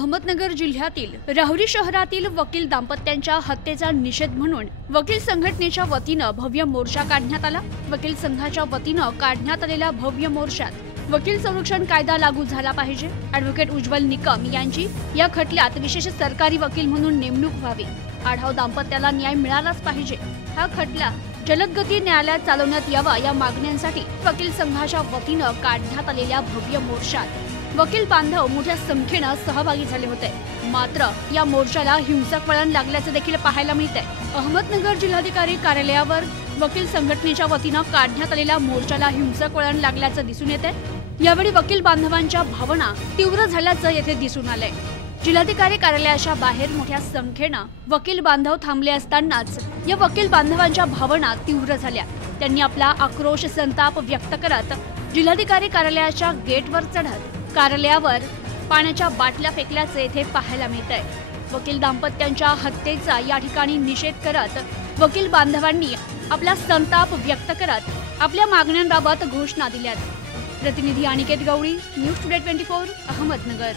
अहमदनगर जिल्ह्यातील राहुरी शहरातील वकील दाम्पत्यांच्या हत्येचा निषेध म्हणून वकील संघटनेच्या वतीनं भव्य मोर्चा काढण्यात आला। वकील संघाच्या वतीनं काढण्यात आलेल्या भव्य मोर्चात वकील संरक्षण कायदा लागू झाला पाहिजे, ॲडव्होकेट उज्ज्वल निकम यांची या खटल्यात विशेष सरकारी वकील म्हणून नेमणूक व्हावी, आढाव दाम्पत्याला न्याय मिळालाच पाहिजे, हा खटला जलदगती न्यायालयात चालवण्यात यावा या मागण्यांसाठी वकील संघाच्या वतीनं काढण्यात आलेल्या भव्य मोर्चात वकील बांधव मोठ्या संख्येने सहभागी झाले होते। मात्र या मोर्चाला हिंसक वळण लागल्याचे देखील पाहायला मिळते। अहमदनगर जिल्हाधिकारी कार्यालयावर वकील संघटनेच्या वतीनं काढण्यात आलेल्या मोर्चाला हिंसक वळण लागल्याचे दिसून येते। यावेळी वकील बांधवांच्या भावना तीव्र झाल्याचं येथे दिसून आलंय। जिल्हाधिकारी कार्यालयाच्या बाहेर मोठ्या संख्येने वकील बांधव थांबले असतानाच या वकील बांधवांच्या भावना तीव्र झाल्या। त्यांनी आपला आक्रोश संताप व्यक्त करत जिल्हाधिकारी कार्यालयाच्या गेटवर चढत कार्यालयावर पाण्याच्या बाटल्या फेकल्याचे येथे पाहायला मिळतंय। वकील दाम्पत्यांच्या हत्येचा या ठिकाणी निषेध करत वकील बांधवांनी आपला संताप व्यक्त करत आपल्या मागण्यांबाबत घोषणा दिल्यात। प्रतिनिधी अनिकेत गवळी, न्यूज टुडे 24, अहमदनगर।